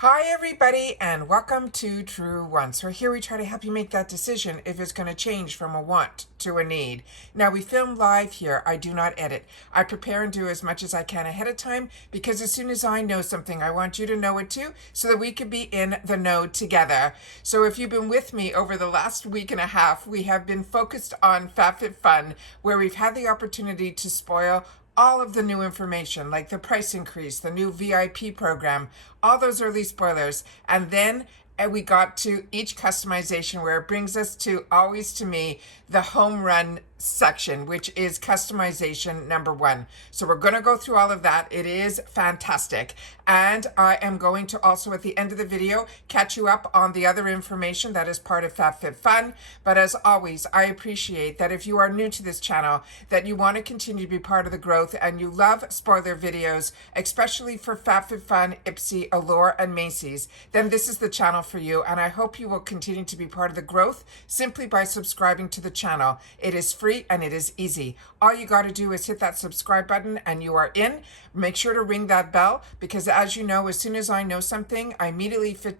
Hi everybody and welcome to Truewants. So here we try to help you make that decision if it's going to change from a want to a need. Now we film live here. I do not edit. I prepare and do as much as I can ahead of time because as soon as I know something, I want you to know it too so that we can be in the know together. So if you've been with me over the last week and a half, we have been focused on FabFitFun, where we've had the opportunity to spoil all of the new information, like the price increase, the new VIP program, all those early spoilers. And then we got to each customization, where it brings us to, always to me, the home run section, which is customization number 1. So we're going to go through all of that. It is fantastic. And I am going to also, at the end of the video, catch you up on the other information that is part of FabFitFun. But as always, I appreciate that if you are new to this channel, that you want to continue to be part of the growth and you love spoiler videos, especially for FabFitFun, Ipsy, Allure, and Macy's, then this is the channel for you. And I hope you will continue to be part of the growth simply by subscribing to the channel. It is free and it is easy. All you got to do is hit that subscribe button and you are in. Make sure to ring that bell because, as you know, as soon as I know something, I immediately sit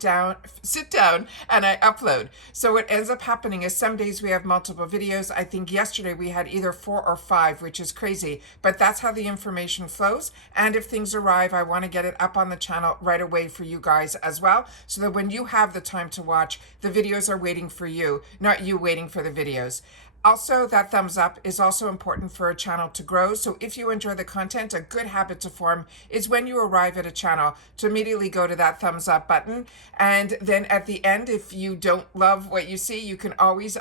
down and I upload. So what ends up happening is some days we have multiple videos. I think yesterday we had either 4 or 5, which is crazy, but that's how the information flows. And if things arrive, I want to get it up on the channel right away for you guys as well, so that when you have the time to watch, the videos are waiting for you, not you waiting for the videos. Also, that thumbs up is also important for a channel to grow. So if you enjoy the content, a good habit to form is when you arrive at a channel to immediately go to that thumbs up button. And then at the end, if you don't love what you see, you can always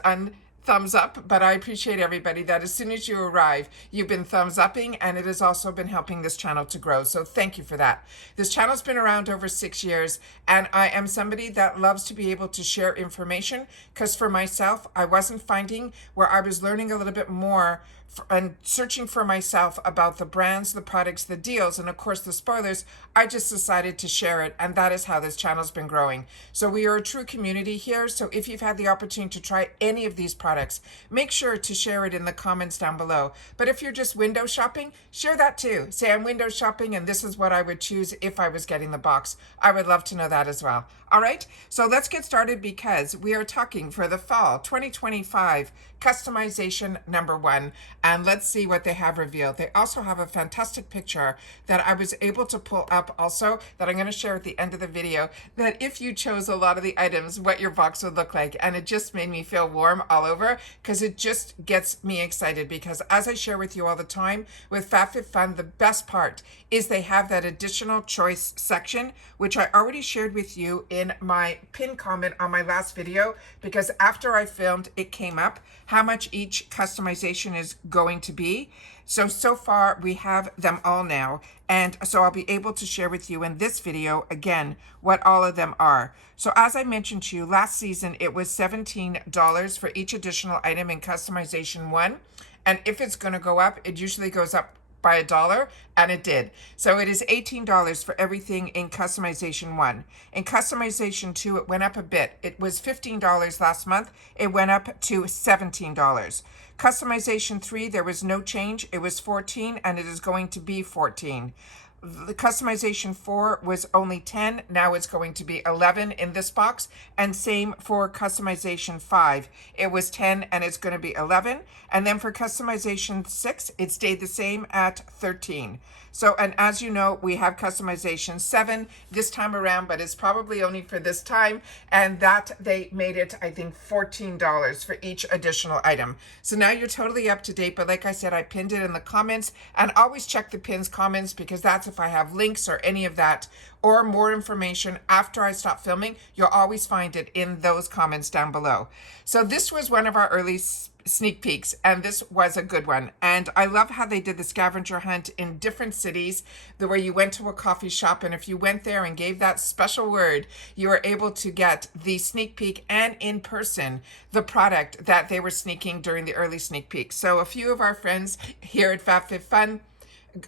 thumbs up, but I appreciate everybody that as soon as you arrive, you've been thumbs upping, and it has also been helping this channel to grow. So thank you for that. This channel's been around over 6 years, and I am somebody that loves to be able to share information, because for myself, I wasn't finding where I was learning a little bit more and searching for myself about the brands, the products, the deals, and of course the spoilers. I just decided to share it, and that is how this channel's been growing. So we are a true community here. So if you've had the opportunity to try any of these products, make sure to share it in the comments down below. But if you're just window shopping, share that too. Say, I'm window shopping and this is what I would choose if I was getting the box. I would love to know that as well. All right, so let's get started because we are talking for the fall 2025 customization number 1, and let's see what they have revealed. They also have a fantastic picture that I was able to pull up also that I'm going to share at the end of the video, that if you chose a lot of the items, what your box would look like. And it just made me feel warm all over because it just gets me excited, because as I share with you all the time with FabFitFun, the best part is they have that additional choice section, which I already shared with you in my pinned comment on my last video, because after I filmed, it came up how much each customization is going to be. So far we have them all now. And so I'll be able to share with you in this video again what all of them are. So as I mentioned to you last season, it was $17 for each additional item in customization 1. And if it's going to go up, it usually goes up by $1, and it did. So it is $18 for everything in customization 1. In customization 2, it went up a bit. It was $15 last month. It went up to $17. Customization 3, there was no change. It was $14, and it is going to be $14. The customization 4 was only $10. Now it's going to be $11 in this box. And same for customization 5. It was $10 and it's going to be $11. And then for customization 6, it stayed the same at $13. So, and as you know, we have customization 7 this time around, but it's probably only for this time. And that they made it, I think, $14 for each additional item. So now you're totally up to date. But like I said, I pinned it in the comments, and always check the pins comments, because that's if I have links or any of that or more information after I stop filming, you'll always find it in those comments down below. So this was one of our early sneak peeks, and this was a good one. And I love how they did the scavenger hunt in different cities, where you went to a coffee shop, and if you went there and gave that special word, you were able to get the sneak peek and in person the product that they were sneaking during the early sneak peek. So a few of our friends here at FabFitFun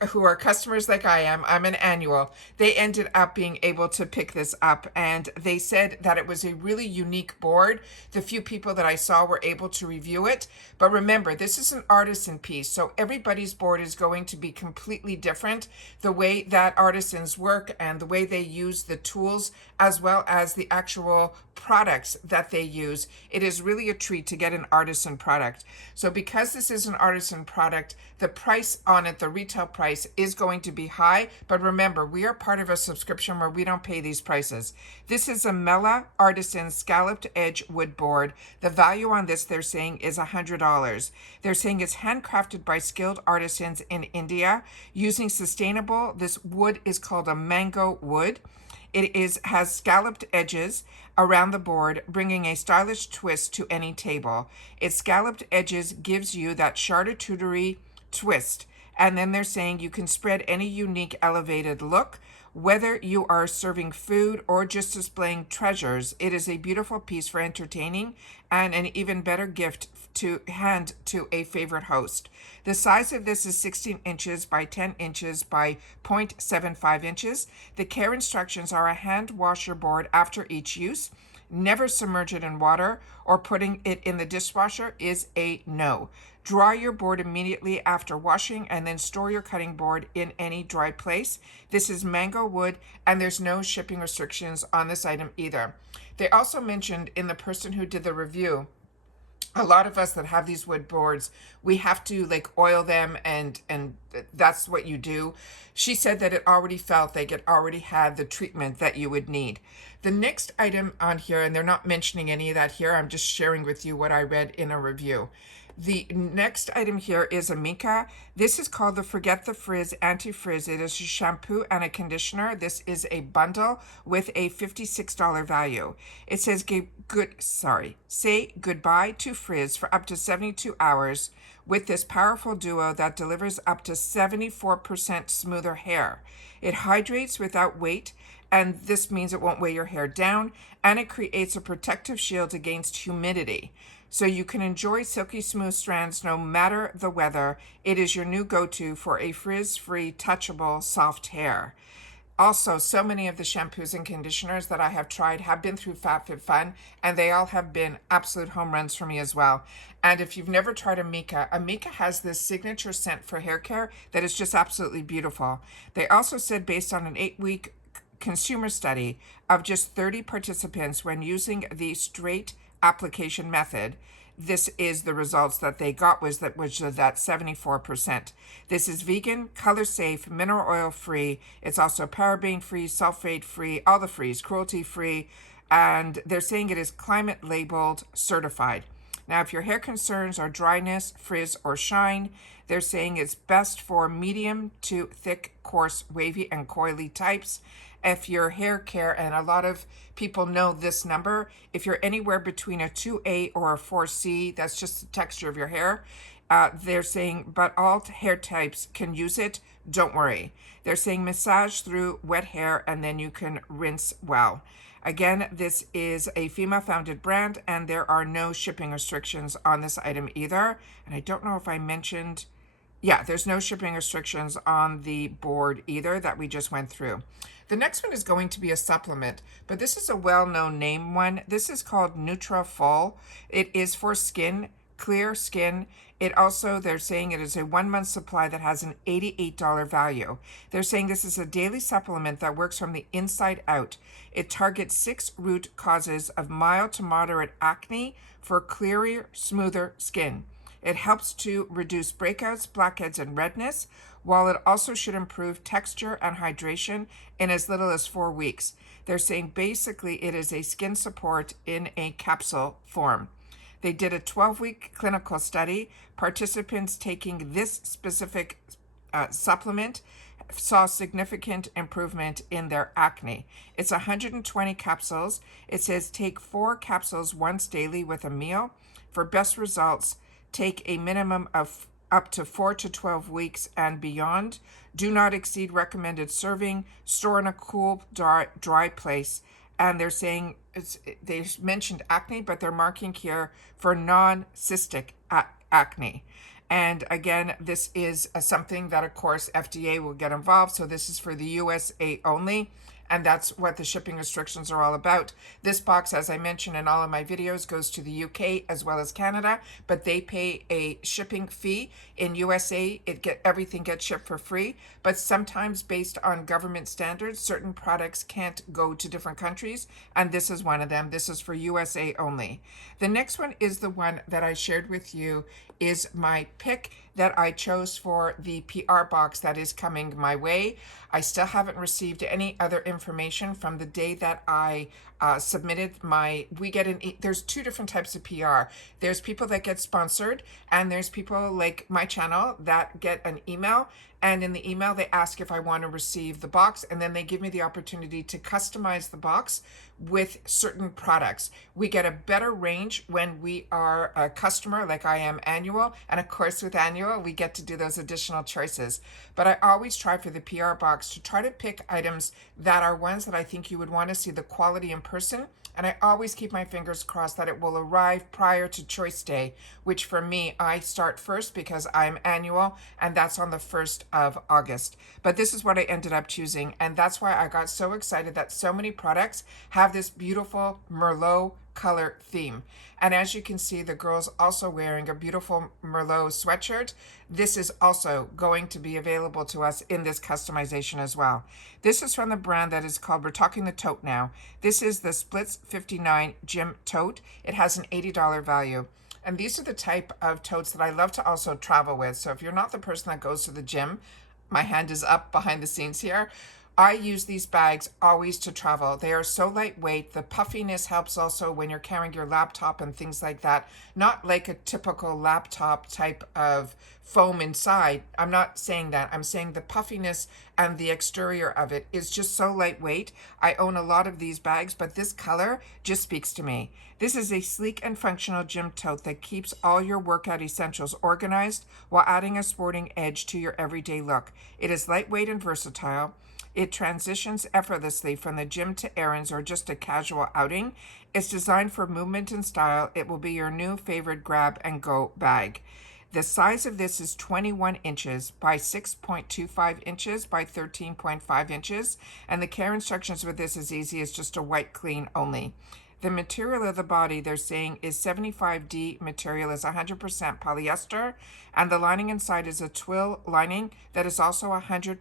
who are customers like I am, I'm an annual, they ended up being able to pick this up, and they said that it was a really unique board. The few people that I saw were able to review it. But remember, this is an artisan piece, so everybody's board is going to be completely different. The way that artisans work and the way they use the tools, as well as the actual products that they use, it is really a treat to get an artisan product. So because this is an artisan product, the price on it, the retail price, is going to be high. But remember, we are part of a subscription where we don't pay these prices. This is a Mela Artisan Scalloped Edge wood board. The value on this, they're saying, is $100. They're saying it's handcrafted by skilled artisans in India using sustainable, this wood is called a mango wood. It has scalloped edges around the board, bringing a stylish twist to any table. Its scalloped edges gives you that charcuterie twist. And then they're saying you can spread any unique elevated look. Whether you are serving food or just displaying treasures, it is a beautiful piece for entertaining and an even better gift to hand to a favorite host. The size of this is 16 inches by 10 inches by 0.75 inches. The care instructions are a hand wash your board after each use. Never submerge it in water, or putting it in the dishwasher is a no. Dry your board immediately after washing, and then store your cutting board in any dry place. This is mango wood, and there's no shipping restrictions on this item either. They also mentioned, in the person who did the review, a lot of us that have these wood boards, we have to like oil them, and that's what you do. She said that it already felt like it already had the treatment that you would need. The next item on here, and they're not mentioning any of that here, I'm just sharing with you what I read in a review. The next item here is a Mica. This is called the Forget the Frizz Anti-Frizz. It is a shampoo and a conditioner. This is a bundle with a $56 value. It says say goodbye to frizz for up to 72 hours with this powerful duo that delivers up to 74% smoother hair. It hydrates without weight, and this means it won't weigh your hair down, and it creates a protective shield against humidity. So you can enjoy silky smooth strands no matter the weather. It is your new go-to for a frizz-free, touchable, soft hair. Also, so many of the shampoos and conditioners that I have tried have been through FabFitFun, and they all have been absolute home runs for me as well. And if you've never tried a Mica has this signature scent for hair care that is just absolutely beautiful. They also said, based on an 8-week consumer study of just 30 participants when using the straight application method, this is the results that they got, was that 74%. This is vegan, color safe, mineral oil free. It's also paraben free, sulfate free, all the frees, cruelty free, and they're saying it is climate labeled certified. Now, if your hair concerns are dryness, frizz, or shine, they're saying it's best for medium to thick, coarse, wavy, and coily types. If your hair care, and a lot of people know this number, if you're anywhere between a 2A or a 4C, that's just the texture of your hair. They're saying, but all hair types can use it. Don't worry. They're saying massage through wet hair, and then you can rinse well. Again, this is a female-founded brand, and there are no shipping restrictions on this item either. And I don't know if I mentioned, yeah, there's no shipping restrictions on the board either that we just went through. The next one is going to be a supplement, but this is a well-known name one. This is called Neutra Fall. It is for skin, clear skin. It also, they're saying it is a 1-month supply that has an $88 value. They're saying this is a daily supplement that works from the inside out. It targets 6 root causes of mild to moderate acne for clearer, smoother skin. It helps to reduce breakouts, blackheads, and redness, while it also should improve texture and hydration in as little as 4 weeks. They're saying basically it is a skin support in a capsule form. They did a 12-week clinical study. Participants taking this specific supplement saw significant improvement in their acne. It's 120 capsules. It says take 4 capsules once daily with a meal. For best results, take a minimum of up to 4 to 12 weeks and beyond. Do not exceed recommended serving. Store in a cool, dry place. And they're saying, they mentioned acne, but they're marking here for non-cystic acne. And again, this is something that, of course, FDA will get involved. So this is for the USA only. And that's what the shipping restrictions are all about. This box, as I mentioned in all of my videos, goes to the UK as well as Canada, but they pay a shipping fee. In USA, everything gets shipped for free, but sometimes based on government standards, certain products can't go to different countries, and this is one of them. This is for USA only. The next one is the one that I shared with you, is my pick that I chose for the PR box that is coming my way. I still haven't received any other information from the day that I submitted there's two different types of PR. There's people that get sponsored, and there's people like my channel that get an email, and in the email they ask if I want to receive the box, and then they give me the opportunity to customize the box with certain products. We get a better range when we are a customer, like I am annual, and of course with annual we get to do those additional choices. But I always try for the PR box to try to pick items that are ones that I think you would want to see the quality in person, and I always keep my fingers crossed that it will arrive prior to choice day, which for me, I start first because I'm annual, and that's on the 1st of August. But this is what I ended up choosing, and that's why I got so excited that so many products have this beautiful Merlot color theme. And as you can see, the girl's also wearing a beautiful Merlot sweatshirt. This is also going to be available to us in this customization as well. This is from the brand that is called, we're talking the tote now. This is the Splits 59 Gym Tote. It has an $80 value. And these are the type of totes that I love to also travel with. So if you're not the person that goes to the gym, my hand is up behind the scenes here, I use these bags always to travel. They are so lightweight. The puffiness helps also when you're carrying your laptop and things like that. Not like a typical laptop type of foam inside. I'm not saying that. I'm saying the puffiness and the exterior of it is just so lightweight. I own a lot of these bags, but this color just speaks to me. This is a sleek and functional gym tote that keeps all your workout essentials organized while adding a sporting edge to your everyday look. It is lightweight and versatile. It transitions effortlessly from the gym to errands or just a casual outing. It's designed for movement and style. It will be your new favorite grab and go bag. The size of this is 21 inches by 6.25 inches by 13.5 inches. And the care instructions with this is easy. It's just a white clean only. The material of the body, they're saying, is 75D material, is 100% polyester, and the lining inside is a twill lining that is also 100%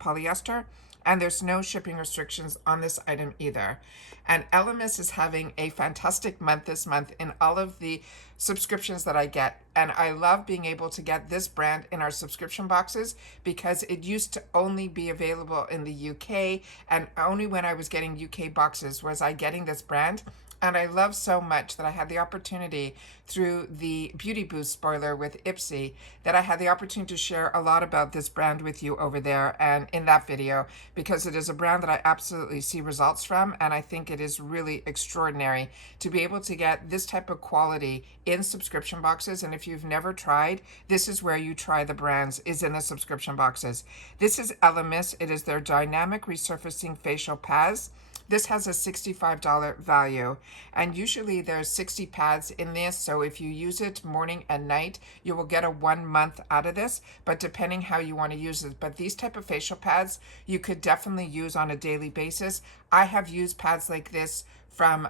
polyester, and there's no shipping restrictions on this item either. And Lamus is having a fantastic month this month in all of the subscriptions that I get, and I love being able to get this brand in our subscription boxes because it used to only be available in the UK, and only when I was getting UK boxes was I getting this brand. And I love so much that I had the opportunity through the Beauty Boost spoiler with Ipsy, that I had the opportunity to share a lot about this brand with you over there and in that video, because it is a brand that I absolutely see results from, and I think it is really extraordinary to be able to get this type of quality in subscription boxes. And if you've never tried, this is where you try the brands, is in the subscription boxes. This is Lamus. It is their dynamic resurfacing facial pads. This has a $65 value, and usually there's 60 pads in this, so if you use it morning and night, you will get a 1 month out of this, but depending how you want to use it. But these type of facial pads you could definitely use on a daily basis. I have used pads like this from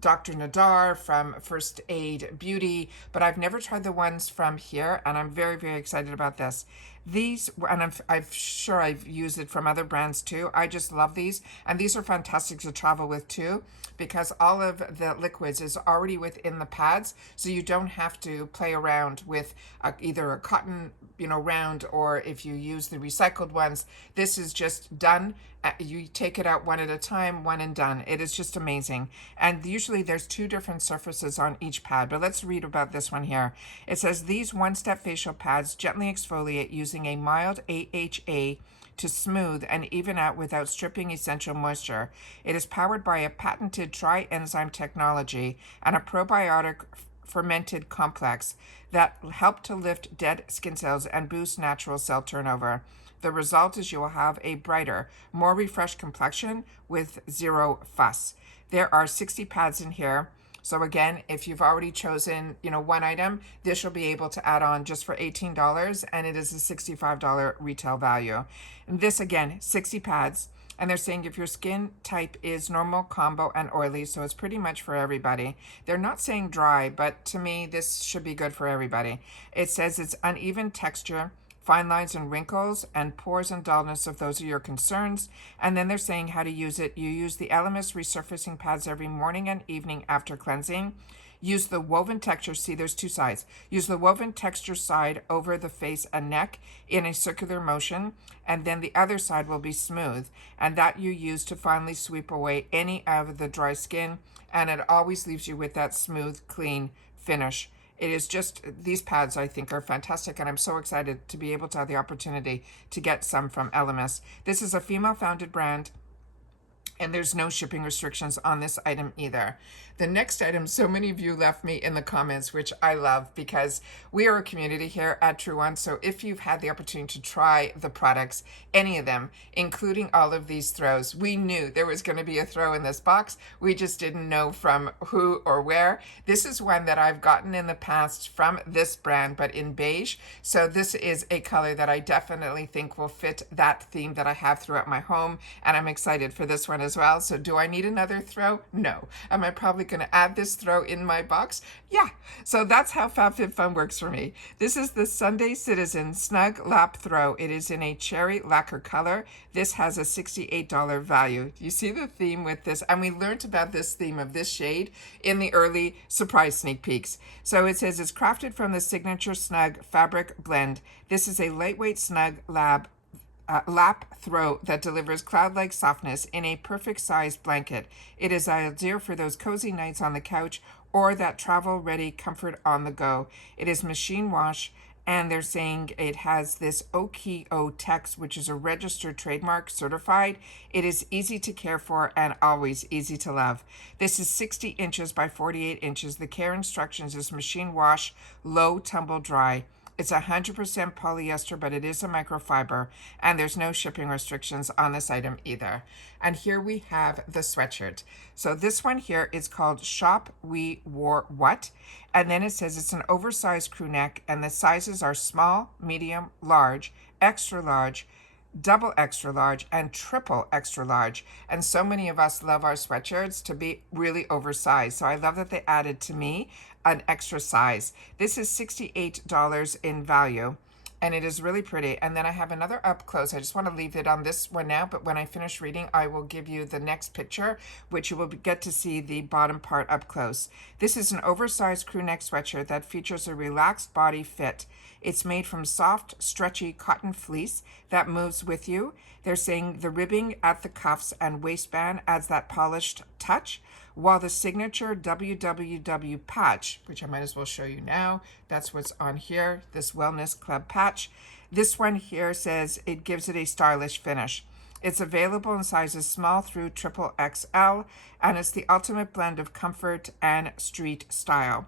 Dr. Nadar, from First Aid Beauty, but I've never tried the ones from here, and I'm very, very excited about this. These, and I'm sure I've used it from other brands too. I just love these, and these are fantastic to travel with too, because all of the liquids is already within the pads, so you don't have to play around with either a cotton, round, or if you use the recycled ones. This is just done. You take it out one at a time, one and done. It is just amazing. And usually there's 2 different surfaces on each pad, but let's read about this one here. It says, these one-step facial pads gently exfoliate using a mild AHA to smooth and even out without stripping essential moisture. It is powered by a patented tri-enzyme technology and a probiotic fermented complex that help to lift dead skin cells and boost natural cell turnover. The result is you will have a brighter, more refreshed complexion with zero fuss. There are 60 pads in here. So again, if you've already chosen, one item, this you'll be able to add on just for $18, and it is a $65 retail value. And this again, 60 pads. And they're saying if your skin type is normal, combo, and oily, so it's pretty much for everybody. They're not saying dry, but to me, this should be good for everybody. It says it's uneven texture, fine lines and wrinkles, and pores and dullness if those are your concerns. And then they're saying how to use it. You use the Lamus resurfacing pads every morning and evening after cleansing. Use the woven texture. See, there's two sides. Use the woven texture side over the face and neck in a circular motion, and then the other side will be smooth, and that you use to finally sweep away any of the dry skin, and it always leaves you with that smooth, clean finish. It is just, these pads I think are fantastic, and I'm so excited to be able to have the opportunity to get some from Lamus. This is a female-founded brand, and there's no shipping restrictions on this item either. The next item, so many of you left me in the comments, which I love because we are a community here at Truewants. So if you've had the opportunity to try the products, any of them, including all of these throws, we knew there was going to be a throw in this box. We just didn't know from who or where. This is one that I've gotten in the past from this brand, but in beige. So this is a color that I definitely think will fit that theme that I have throughout my home. And I'm excited for this one as well. So do I need another throw? No. Am I probably going to add this throw in my box? Yeah. So that's how FabFitFun works for me. This is the Sunday Citizen Snug Lap Throw. It is in a cherry lacquer color. This has a $68 value. You see the theme with this? And we learned about this theme of this shade in the early surprise sneak peeks. So it says it's crafted from the signature Snug fabric blend. This is a lightweight Snug lap throw that delivers cloud-like softness in a perfect sized blanket. It is ideal for those cozy nights on the couch or that travel-ready comfort on the go. It is machine wash, and they're saying it has this OKO text, which is a registered trademark certified. It is easy to care for and always easy to love. This is 60 inches by 48 inches. The care instructions is machine wash, low tumble dry. It's 100% polyester, but it is a microfiber, and there's no shipping restrictions on this item either. And here we have the sweatshirt. So this one here is called Shop We Wore What? And then it says it's an oversized crew neck, and the sizes are small, medium, large, extra large, double extra large, and triple extra large. And so many of us love our sweatshirts to be really oversized. So I love that they added to me an extra size. This is $68 in value, and it is really pretty. And then I have another up close. I just want to leave it on this one now, but when I finish reading, I will give you the next picture, which you will get to see the bottom part up close. This is an oversized crew neck sweatshirt that features a relaxed body fit. It's made from soft, stretchy cotton fleece that moves with you. They're saying the ribbing at the cuffs and waistband adds that polished touch, while the signature WWW patch, which I might as well show you now, that's what's on here, this Wellness Club patch. This one here says it gives it a stylish finish. It's available in sizes small through triple XL, and it's the ultimate blend of comfort and street style.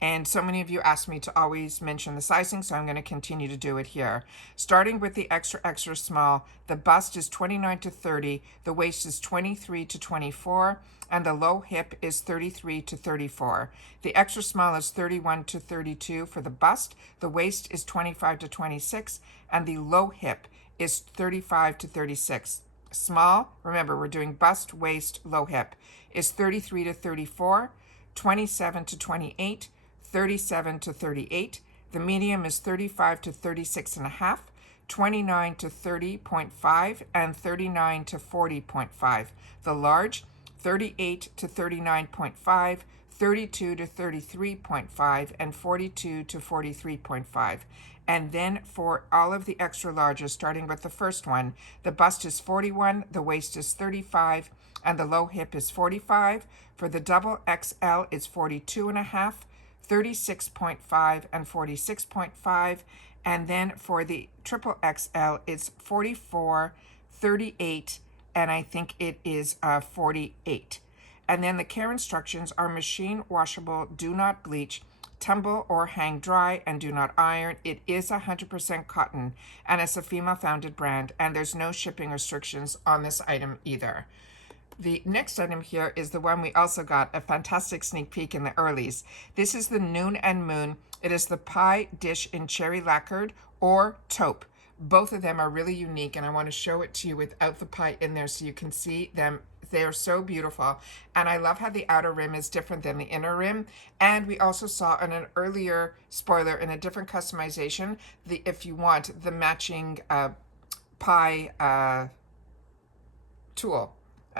And so many of you asked me to always mention the sizing, so I'm going to continue to do it here. Starting with the extra, extra small, the bust is 29 to 30, the waist is 23 to 24, and the low hip is 33 to 34. The extra small is 31 to 32 for the bust, the waist is 25 to 26, and the low hip is 35 to 36. Small, remember we're doing bust, waist, low hip, is 33 to 34, 27 to 28, 37 to 38. The medium is 35 to 36 and a half, 29 to 30.5, and 39 to 40.5. The large, 38 to 39.5, 32 to 33.5, and 42 to 43.5. And then for all of the extra larges, starting with the first one, the bust is 41, the waist is 35, and the low hip is 45. For the double XL, it's 42 and a half, 36.5, and 46.5. And then for the triple XL, it's 44, 38, and I think it is 48. And then the care instructions are machine washable, do not bleach, tumble or hang dry, and do not iron. It is 100% cotton, and it's a female founded brand, and there's no shipping restrictions on this item either. The next item here is the one we also got a fantastic sneak peek in the earlies. This is the Noon and Moon. It is the pie dish in cherry lacquered or taupe. Both of them are really unique, and I want to show it to you without the pie in there so you can see them. They are so beautiful, and I love how the outer rim is different than the inner rim. And we also saw in an earlier spoiler in a different customization, if you want, the matching pie tool,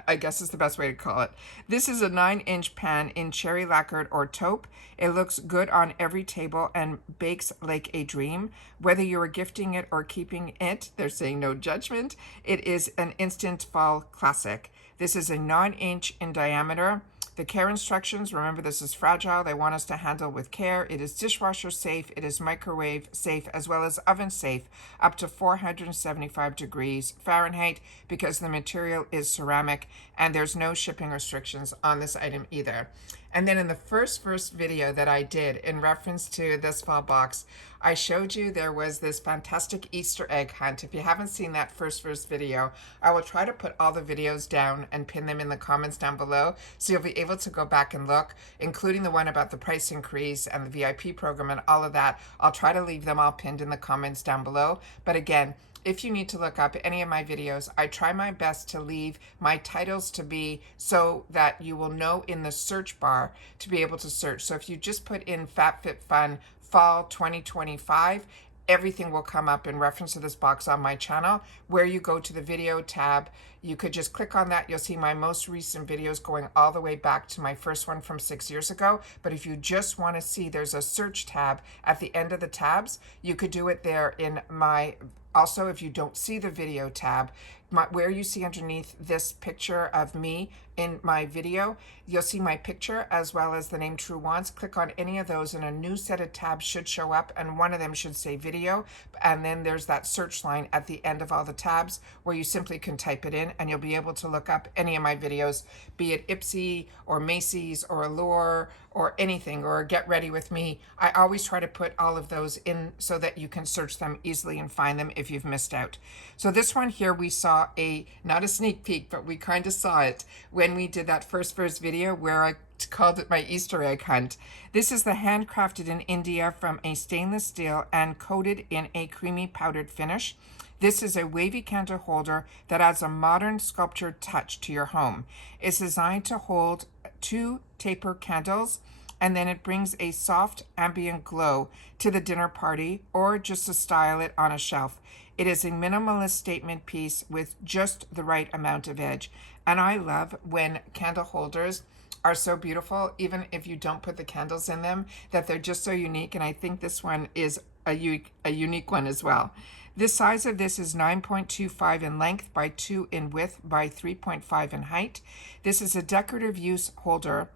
I guess is the best way to call it. This is a 9-inch pan in cherry lacquered or taupe. It looks good on every table and bakes like a dream. Whether you are gifting it or keeping it, they're saying no judgment. It is an instant fall classic. This is a 9-inch in diameter. The care instructions, remember this is fragile. They want us to handle with care. It is dishwasher safe. It is microwave safe as well as oven safe up to 475 degrees Fahrenheit because the material is ceramic, and there's no shipping restrictions on this item either. And then in the first video that I did in reference to this fall box, I showed you there was this fantastic Easter egg hunt. If you haven't seen that first video, I will try to put all the videos down and pin them in the comments down below, so you'll be able to go back and look, including the one about the price increase and the VIP program and all of that. I'll try to leave them all pinned in the comments down below. But again, if you need to look up any of my videos, I try my best to leave my titles to be so that you will know in the search bar to be able to search. So if you just put in FabFitFun Fall 2025, everything will come up in reference to this box on my channel. Where you go to the video tab, you could just click on that. You'll see my most recent videos going all the way back to my first one from 6 years ago. But if you just want to see, there's a search tab at the end of the tabs. You could do it there in my... Also, if you don't see the video tab, where you see underneath this picture of me in my video, you'll see my picture as well as the name Truewants. Click on any of those and a new set of tabs should show up, and one of them should say video. And then there's that search line at the end of all the tabs where you simply can type it in and you'll be able to look up any of my videos, be it Ipsy or Macy's or Allure or anything, or Get Ready With Me. I always try to put all of those in so that you can search them easily and find them if you've missed out. So this one here, we saw not a sneak peek, but we kind of saw it when we did that first video where I called it my Easter egg hunt. This is the handcrafted in India from a stainless steel and coated in a creamy powdered finish. This is a wavy candle holder that adds a modern sculptured touch to your home. It's designed to hold 2 taper candles, and then it brings a soft ambient glow to the dinner party or just to style it on a shelf. It is a minimalist statement piece with just the right amount of edge. And I love when candle holders are so beautiful, even if you don't put the candles in them, that they're just so unique. And I think this one is a unique one as well. The size of this is 9.25 in length by 2 in width by 3.5 in height. This is a decorative use holder,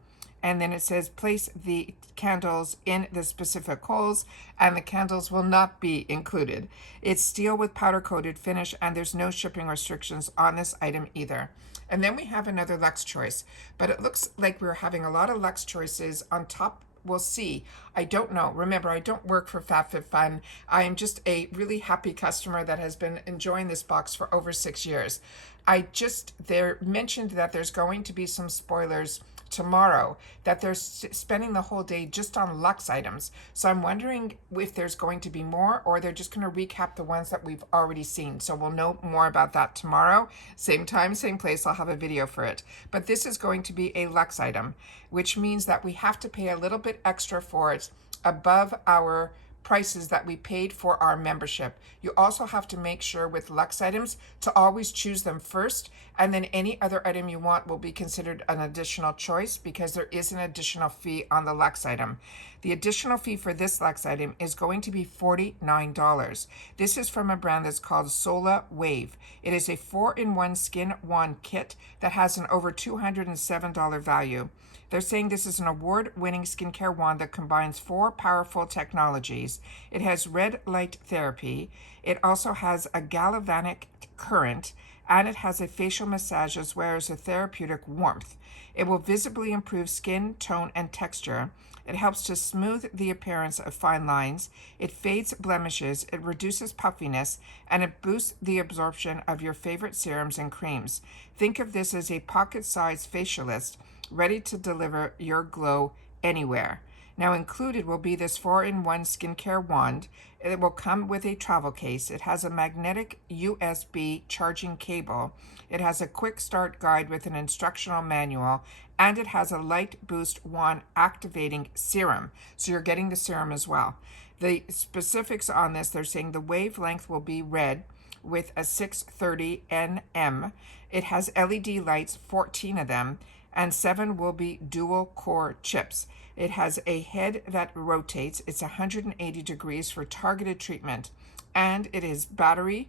and then it says place the candles in the specific holes, and the candles will not be included. It's steel with powder coated finish, and there's no shipping restrictions on this item either. And then we have another Luxe choice, but it looks like we're having a lot of Luxe choices on top. We'll see. I don't know. Remember, I don't work for FabFitFun. I am just a really happy customer that has been enjoying this box for over 6 years. They mentioned that there's going to be some spoilers tomorrow, that they're spending the whole day just on Luxe items. So I'm wondering if there's going to be more, or they're just going to recap the ones that we've already seen. So we'll know more about that tomorrow. Same time, same place, I'll have a video for it. But this is going to be a Luxe item, which means that we have to pay a little bit extra for it above our prices that we paid for our membership. You also have to make sure with Luxe items to always choose them first, and then any other item you want will be considered an additional choice because there is an additional fee on the Luxe item. The additional fee for this Luxe item is going to be $49. This is from a brand that's called Sola Wave. It is a 4-in-1 skin wand kit that has an over $207 value. They're saying this is an award-winning skincare wand that combines 4 powerful technologies. It has red light therapy. It also has a galvanic current, and it has a facial massage as well as a therapeutic warmth. It will visibly improve skin tone and texture. It helps to smooth the appearance of fine lines. It fades blemishes. It reduces puffiness, and it boosts the absorption of your favorite serums and creams. Think of this as a pocket-sized facialist ready to deliver your glow anywhere. Now included will be this 4-in-1 skincare wand. It will come with a travel case. It has a magnetic USB charging cable. It has a quick start guide with an instructional manual, and it has a light boost wand activating serum. So you're getting the serum as well. The specifics on this, they're saying the wavelength will be red with a 630 nm. It has LED lights, 14 of them, and 7 will be dual core chips. It has a head that rotates. It's 180 degrees for targeted treatment, and it is battery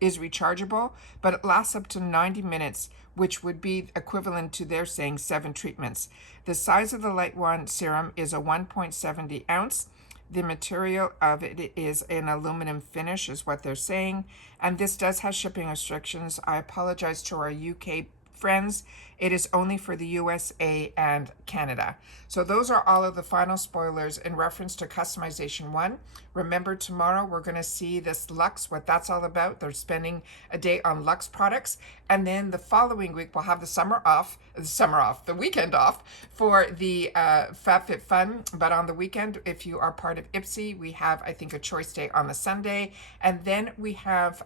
is rechargeable, but it lasts up to 90 minutes, which would be equivalent to their saying 7 treatments. The size of the light wand serum is a 1.70 ounce. The material of it is an aluminum finish, is what they're saying, and this does have shipping restrictions. I apologize to our UK friends. It is only for the USA and Canada. So those are all of the final spoilers in reference to customization 1. Remember, tomorrow we're going to see this Luxe, what that's all about. They're spending a day on Luxe products, and then the following week we'll have the weekend off for the FabFitFun. But on the weekend, if you are part of ipsy, we have, I think, a choice day on the Sunday, and then we have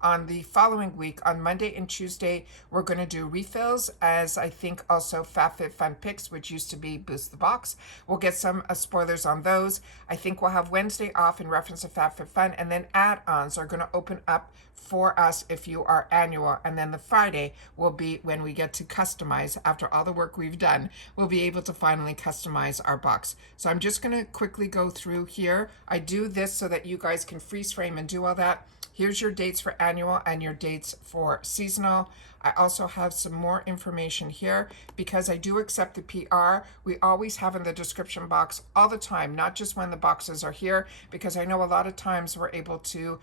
on the following week, on Monday and Tuesday, we're going to do refills, as I think also FabFitFun picks, which used to be Boost the Box. We'll get some spoilers on those. I think we'll have Wednesday off in reference to FabFitFun, and then add-ons are going to open up for us if you are annual, and then the Friday will be when we get to customize. After all the work we've done, we'll be able to finally customize our box. So I'm just going to quickly go through here. I do this so that you guys can freeze frame and do all that. Here's your dates for annual and your dates for seasonal. I also have some more information here because I do accept the PR. We always have in the description box all the time, not just when the boxes are here, because I know a lot of times we're able to,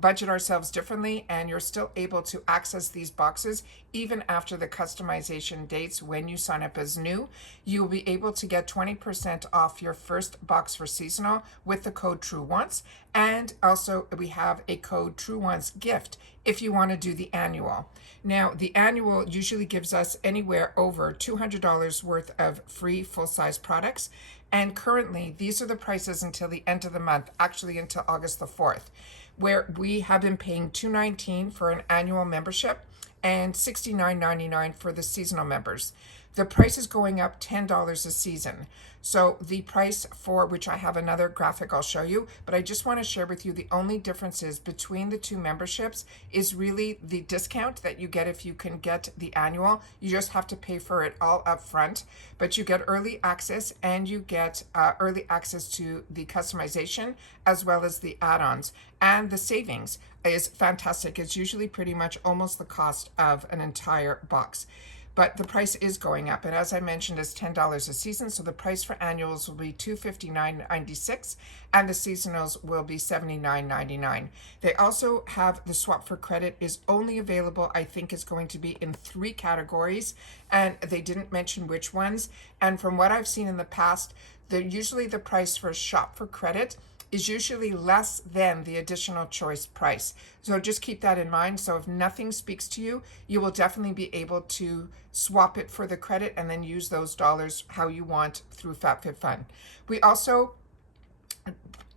budget ourselves differently, and you're still able to access these boxes even after the customization dates. When you sign up as new, you will be able to get 20% off your first box for seasonal with the code Truewants. And also we have a code Truewants gift if you want to do the annual. Now, the annual usually gives us anywhere over $200 worth of free full-size products. And currently, these are the prices until the end of the month, actually until August the 4th, where we have been paying $219 for an annual membership and $69.99 for the seasonal members. The price is going up $10 a season. So the price for which I have another graphic I'll show you, but I just want to share with you the only differences between the two memberships is really the discount that you get if you can get the annual. You just have to pay for it all up front, but you get early access, and you get early access to the customization as well as the add-ons. And the savings is fantastic. It's usually pretty much almost the cost of an entire box. But the price is going up, and as I mentioned, it's $10 a season, so the price for annuals will be $259.96, and the seasonals will be $79.99. They also have the swap for credit is only available, I think is going to be in 3 categories, and they didn't mention which ones. And from what I've seen in the past, usually the price for shop for credit is usually less than the additional choice price. So just keep that in mind. So if nothing speaks to you, you will definitely be able to swap it for the credit and then use those dollars how you want through FabFitFun.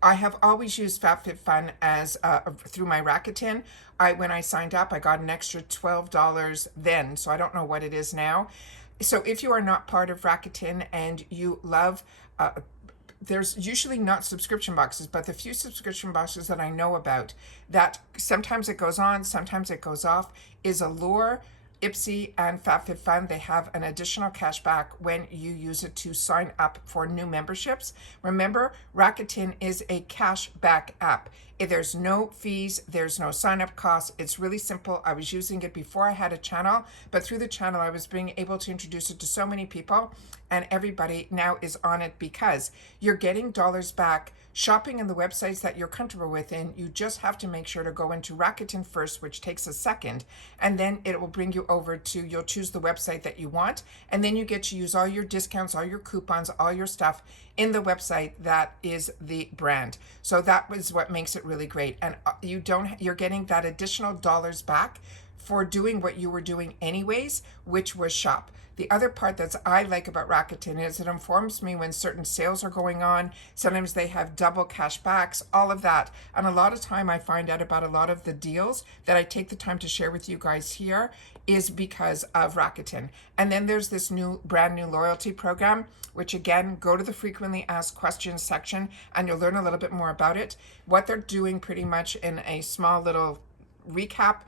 I have always used FabFitFun as through my Rakuten. When I signed up, I got an extra $12 then, so I don't know what it is now. So if you are not part of Rakuten and you love there's usually not subscription boxes, but the few subscription boxes that I know about that sometimes it goes on, sometimes it goes off, is Allure, ipsy, and FabFitFun. They have an additional cash back when you use it to sign up for new memberships. Remember, Rakuten is a cash back app. There's no fees, there's no sign-up costs. It's really simple. I was using it before I had a channel, but through the channel I was being able to introduce it to so many people, and everybody now is on it because you're getting dollars back shopping in the websites that you're comfortable with. And you just have to make sure to go into Rakuten first, which takes a second, and then it will bring you over to, you'll choose the website that you want, and then you get to use all your discounts, all your coupons, all your stuff in the website that is the brand. So that was what makes it really great. And you're getting that additional dollars back for doing what you were doing anyways, which was shop. The other part that I like about Rakuten is it informs me when certain sales are going on. Sometimes they have double cash backs, all of that. And a lot of time I find out about a lot of the deals that I take the time to share with you guys here is because of Rakuten. And then there's this brand new loyalty program, which again, go to the frequently asked questions section and you'll learn a little bit more about it. What they're doing pretty much in a small little recap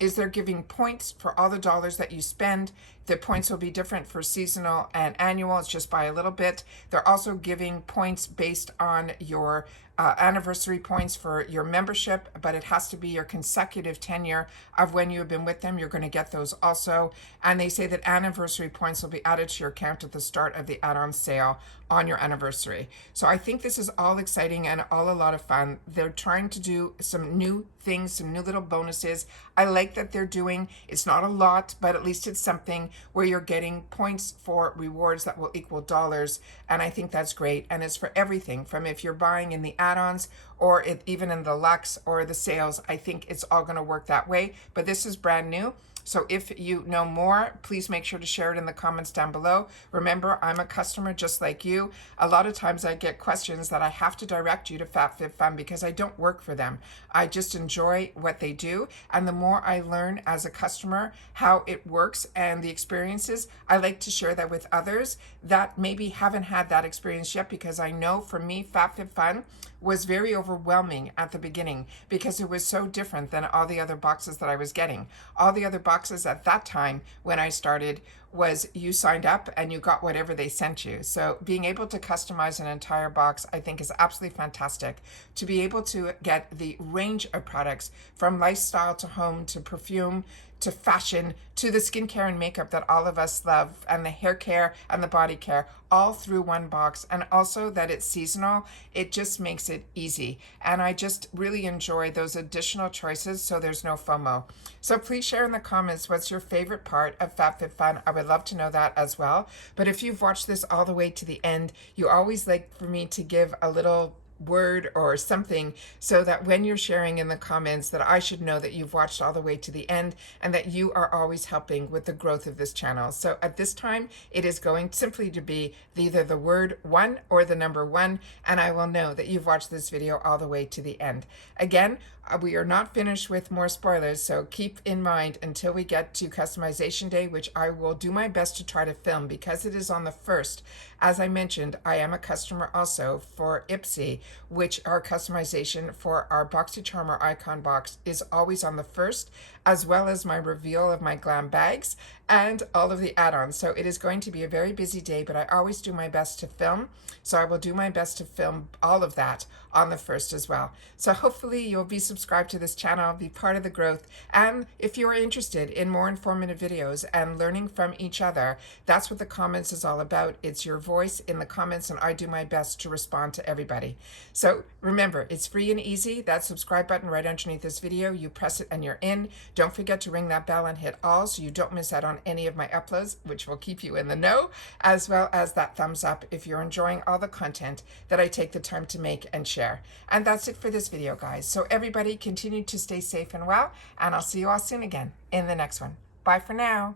is they're giving points for all the dollars that you spend. The points will be different for seasonal and annual. It's just by a little bit. They're also giving points based on your anniversary points for your membership, but it has to be your consecutive tenure of when you have been with them. You're going to get those also. And they say that anniversary points will be added to your account at the start of the add-on sale on your anniversary. So I think this is all exciting and all a lot of fun. They're trying to do some new things, some new little bonuses. I like that they're doing, it's not a lot, but at least it's something where you're getting points for rewards that will equal dollars. And I think that's great. And it's for everything from if you're buying in the add-ons or even in the Lux or the sales. I think it's all going to work that way. But this is brand new. So if you know more, please make sure to share it in the comments down below. Remember, I'm a customer just like you. A lot of times I get questions that I have to direct you to FabFitFun because I don't work for them. I just enjoy what they do. And the more I learn as a customer how it works and the experiences, I like to share that with others that maybe haven't had that experience yet, because I know for me, FabFitFun was very overwhelming at the beginning because it was so different than all the other boxes that I was getting. All the other boxes at that time when I started was you signed up and you got whatever they sent you. So being able to customize an entire box, I think, is absolutely fantastic. To be able to get the range of products from lifestyle to home to perfume to fashion to the skincare and makeup that all of us love, and the hair care and the body care, all through one box. And also that it's seasonal, it just makes it easy. And I just really enjoy those additional choices, so there's no FOMO. So please share in the comments what's your favorite part of FabFitFun. I would love to know that as well. But if you've watched this all the way to the end, you always like for me to give a little word or something so that when you're sharing in the comments that I should know that you've watched all the way to the end and that you are always helping with the growth of this channel. So at this time, it is going simply to be either the word 1 or the number 1, and I will know that you've watched this video all the way to the end. Again, we are not finished with more spoilers, so keep in mind until we get to customization day, which I will do my best to try to film because it is on the 1st. As I mentioned, I am a customer also for ipsy, which our customization for our BoxyCharm icon box is always on the 1st, as well as my reveal of my glam bags and all of the add-ons. So it is going to be a very busy day, but I always do my best to film. So I will do my best to film all of that on the 1st as well. So hopefully you'll be subscribed to this channel, be part of the growth. And if you are interested in more informative videos and learning from each other, that's what the comments is all about. It's your voice in the comments, and I do my best to respond to everybody. So remember, it's free and easy. That subscribe button right underneath this video, you press it and you're in. Don't forget to ring that bell and hit all so you don't miss out on any of my uploads, which will keep you in the know, as well as that thumbs up if you're enjoying all the content that I take the time to make and share. And that's it for this video, guys. So everybody continue to stay safe and well, and I'll see you all soon again in the next one. Bye for now.